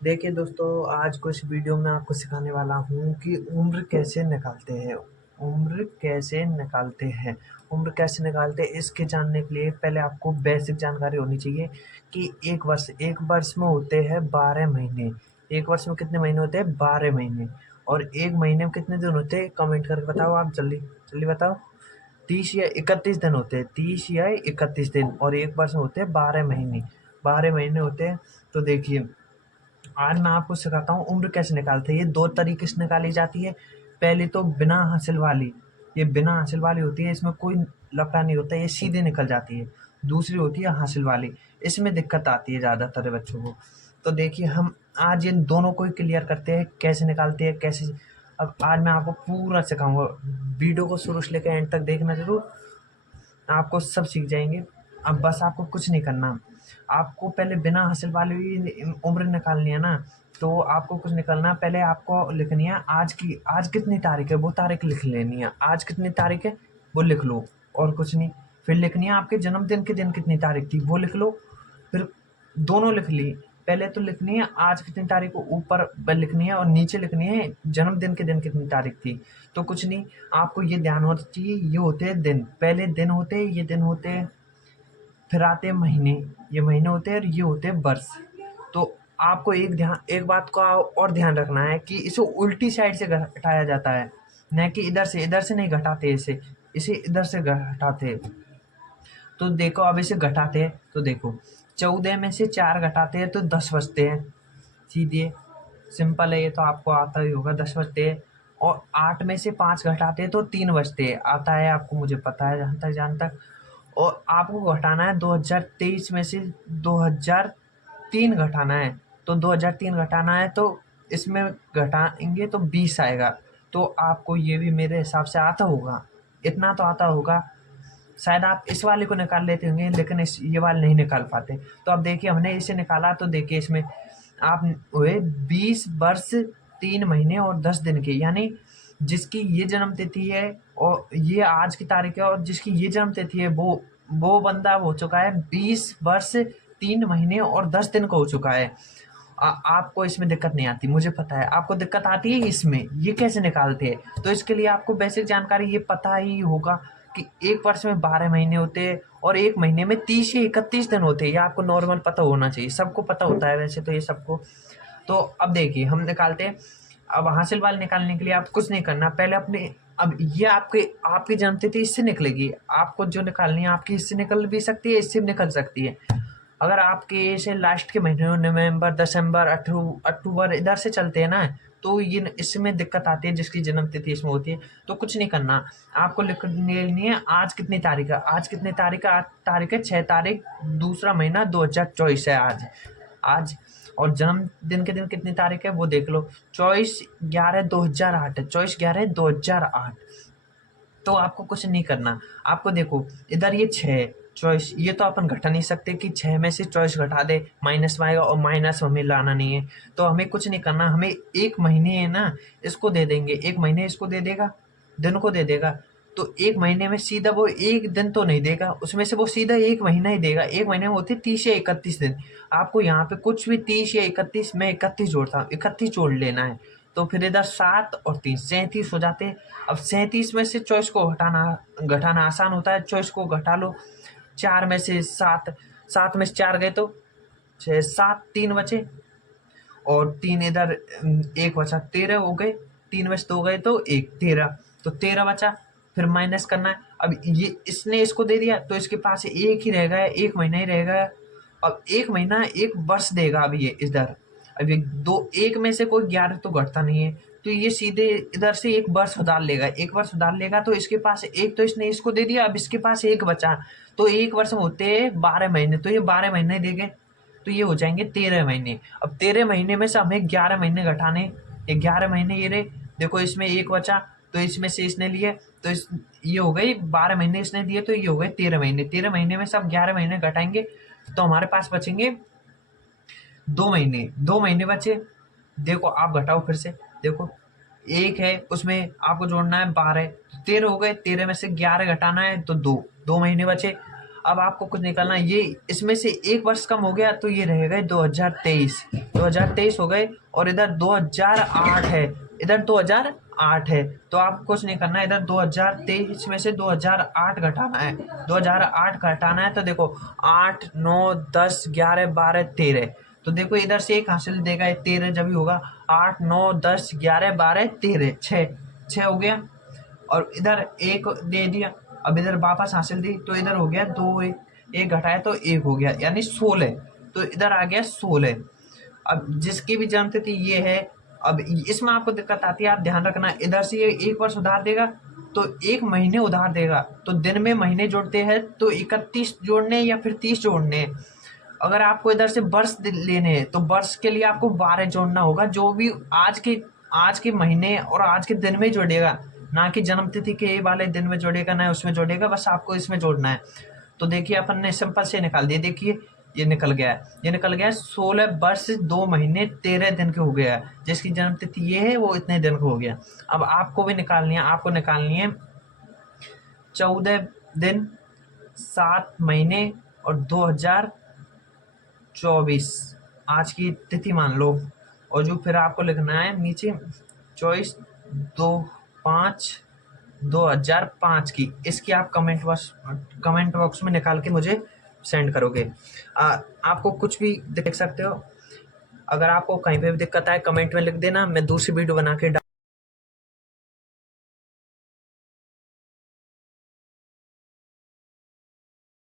देखिए दोस्तों, आज कुछ वीडियो में आपको सिखाने वाला हूँ कि उम्र कैसे निकालते हैं। उम्र कैसे निकालते हैं उम्र कैसे निकालते हैं, इसके जानने के लिए पहले आपको बेसिक जानकारी होनी चाहिए कि एक वर्ष में होते हैं 12 महीने। एक वर्ष में कितने महीने होते हैं? 12 महीने। और एक महीने में कितने दिन होते हैं? कमेंट करके बताओ, आप जल्दी जल्दी बताओ। 30 या 31 दिन होते हैं, 30 या 31 दिन। और एक वर्ष में होते हैं 12 महीने। 12 महीने होते हैं। तो देखिए, आज मैं आपको सिखाता हूँ उम्र कैसे निकालते हैं। ये दो तरीके से निकाली जाती है। पहले तो बिना हासिल वाली, ये बिना हासिल वाली होती है, इसमें कोई लफड़ा नहीं होता, ये सीधे निकल जाती है। दूसरी होती है हासिल वाली, इसमें दिक्कत आती है ज़्यादातर बच्चों को। तो देखिए, हम आज इन दोनों को ही क्लियर करते हैं, कैसे निकालते हैं कैसे। अब आज मैं आपको पूरा सिखाऊंगा। वीडियो को शुरू से लेकर एंड तक देखना जरूर, आपको सब सीख जाएंगे। अब बस आपको कुछ नहीं करना, आपको पहले बिना हासिल वाली उम्र निकालनी है ना। तो आपको कुछ निकालना, पहले आपको लिखनी है आज कितनी तारीख है, वो तारीख लिख लेनी है। आज कितनी तारीख है वो लिख लो, और कुछ नहीं। फिर लिखनी है आपके जन्मदिन के दिन कितनी तारीख थी, वो लिख लो। फिर दोनों लिख ली। पहले तो लिखनी है आज कितनी तारीख को ऊपर लिखनी है, और नीचे लिखनी है जन्मदिन के दिन कितनी तारीख थी। तो कुछ नहीं, आपको ये ध्यान होना चाहिए, ये होते हैं दिन, पहले दिन होते हैं, ये दिन होते हैं। फिर आते हैं महीने, ये महीने होते हैं, और ये होते हैं वर्ष। तो आपको एक बात का और ध्यान रखना है कि इसे उल्टी साइड से घटाया जाता है, न कि इधर से नहीं घटाते इसे इधर से घटाते। तो देखो, अब इसे घटाते हैं तो देखो, 14 में से 4 घटाते हैं तो 10 बचते हैं। सीधे सिंपल है, ये तो आपको आता ही होगा, 10 बचते हैं। और 8 में से 5 घटाते हैं तो 3 बचते हैं, आता है आपको, मुझे पता है जहाँ तक। और आपको घटाना है 2023 में से 2003 घटाना है। तो 2003 घटाना है, तो इसमें घटाएंगे तो 20 आएगा। तो आपको ये भी मेरे हिसाब से आता होगा, इतना तो आता होगा। शायद आप इस वाले को निकाल लेते होंगे, लेकिन ये वाले नहीं निकाल पाते। तो अब देखिए, हमने इसे निकाला, तो देखिए इसमें आप हुए 20 वर्ष 3 महीने और 10 दिन के। यानी जिसकी ये जन्म तिथि है और ये आज की तारीख है, और जिसकी ये जन्म तिथि है, वो बंदा हो चुका है 20 वर्ष 3 महीने और 10 दिन का हो चुका है। आपको इसमें दिक्कत नहीं आती, मुझे पता है आपको दिक्कत आती है इसमें, ये कैसे निकालते हैं। तो इसके लिए आपको बेसिक जानकारी ये पता ही होगा कि एक वर्ष में 12 महीने होते हैं, और एक महीने में 30 या 31 दिन होते हैं। ये आपको नॉर्मल पता होना चाहिए, सबको पता होता है वैसे तो ये सबको। तो अब देखिए, हम निकालते हैं। अब हासिल वाले निकालने के लिए आप कुछ नहीं करना, पहले अपने, अब ये आपके आपकी जन्म तिथि इससे निकलेगी। आपको जो निकालनी है आपकी इससे निकल भी सकती है, इससे भी निकल सकती है। अगर आपके से लास्ट के महीने नवंबर, दिसंबर, अक्टूबर इधर से चलते हैं ना, तो ये इसमें दिक्कत आती है, जिसकी जन्म तिथि इसमें होती है। तो कुछ नहीं करना, आपको लिखनी है आज कितनी तारीख है। आज कितनी तारीख है? आज तारीख है 6 तारीख, दूसरा महीना 2024 है आज। आज और जन्मदिन के दिन कितनी तारीख है वो देख लो, 24/11/2008 है, 24/11/2008। तो आपको कुछ नहीं करना, आपको देखो इधर ये 6 चॉइस, ये तो अपन घटा नहीं सकते कि 6 में से चॉइस घटा दे, माइनस में आएगा, और माइनस हमें लाना नहीं है। तो हमें कुछ नहीं करना, हमें एक महीने है ना, इसको दे देंगे, एक महीने इसको दे देगा, दिन को दे देगा। तो एक महीने में सीधा वो एक दिन तो नहीं देगा, उसमें से वो सीधा एक महीना ही देगा। एक महीने में होते 30 या 31 दिन। आपको यहाँ पे कुछ भी 30 या 31, मैं 31 जोड़ता हूँ, 31 जोड़ लेना है। तो फिर इधर 7 और 3 37 हो जाते हैं। अब 37 में से चॉइस को हटाना घटाना आसान होता है, चॉइस को घटा लो। 4 में से 7, 7 में से 4 गए तो 6, 7, 3 बचे, और 3 इधर, 1 बचा, 13 हो गए। 3 में से 2 गए तो 1, 13, तो 13 बचा। फिर माइनस करना है। अब ये इसने इसको दे दिया, तो इसके पास एक ही रह गया, एक महीना ही रह गया। अब एक महीना एक वर्ष देगा। अब ये इधर, अब ये दो, एक में से कोई 11 तो घटता नहीं है, तो ये सीधे इधर से एक वर्ष उधार लेगा, एक वर्ष उधार लेगा। तो इसके पास एक, तो इसने इसको दे दिया, अब इसके पास एक बचा। तो एक वर्ष में होते हैं 12 महीने, तो ये 12 महीने देंगे, तो ये हो जाएंगे 13 महीने। अब 13 महीने में से हमें 11 महीने घटाने, ये 11 महीने ये रहे। देखो इसमें एक बचा, तो इसमें से इसने लिए, तो इस ये हो गई 12 महीने इसने दिए, तो ये हो गए 13 महीने। 13 महीने में सब 11 महीने घटाएंगे, तो हमारे पास बचेंगे 2 महीने। 2 महीने बचे, देखो आप घटाओ फिर से। देखो एक है, उसमें आपको जोड़ना है 12, 13 हो गए। 13 में से 11 घटाना है, तो 2 2 महीने बचे। अब आपको कुछ निकालना है, ये इसमें से 1 वर्ष कम हो गया तो ये रह गए 2023, 2023 हो गए, और इधर 2008 है, इधर 2008 है, तो आपको कुछ नहीं करना है, इधर 2023 में से 2008 घटाना है, 2008 घटाना है, तो देखो 8, 9, 10, 11, 12, 13, तो देखो इधर से एक हासिल देगा, 13 जब भी होगा, 8, 9, 10, 11, 12, 13, 6 हो गया, और इधर एक दे दिया, अब इधर वापस हासिल दी तो इधर हो गया 2, एक घटाया तो 1 हो गया, यानी 16, तो इधर आ गया 16। अब जिसकी भी जन्मतिथि ये है, अब इसमें आपको दिक्कत आती है, आप ध्यान रखना, इधर से ये 1 वर्ष उधार देगा तो 1 महीने उधार देगा, तो दिन में महीने जोड़ते हैं तो 31 जोड़ने या फिर 30 जोड़ने। अगर आपको इधर से वर्ष लेने हैं तो वर्ष के लिए आपको 12 जोड़ना होगा, जो भी आज के महीने और आज के दिन में जोड़ेगा, ना कि जन्मतिथि के वाले दिन में जोड़ेगा, ना उसमें जोड़ेगा, बस आपको इसमें जोड़ना है। तो देखिए अपन ने सिंपल से निकाल दिया, देखिए ये निकल गया है, ये निकल गया है 16 वर्ष 2 महीने 13 दिन के हो गया है, जिसकी जन्मतिथि ये है वो इतने दिन का हो गया। अब आपको भी निकालनी है, आपको निकालनी है 14 दिन 7 महीने और 2024 आज की तिथि मान लो, और जो फिर आपको लिखना है नीचे 24/2/5/2005 की, इसकी आप कमेंट बॉक्स में निकाल के मुझे सेंड करोगे। आपको कुछ भी देख सकते हो, अगर आपको कहीं पे भी दिक्कत आए कमेंट में लिख देना, मैं दूसरी वीडियो बना के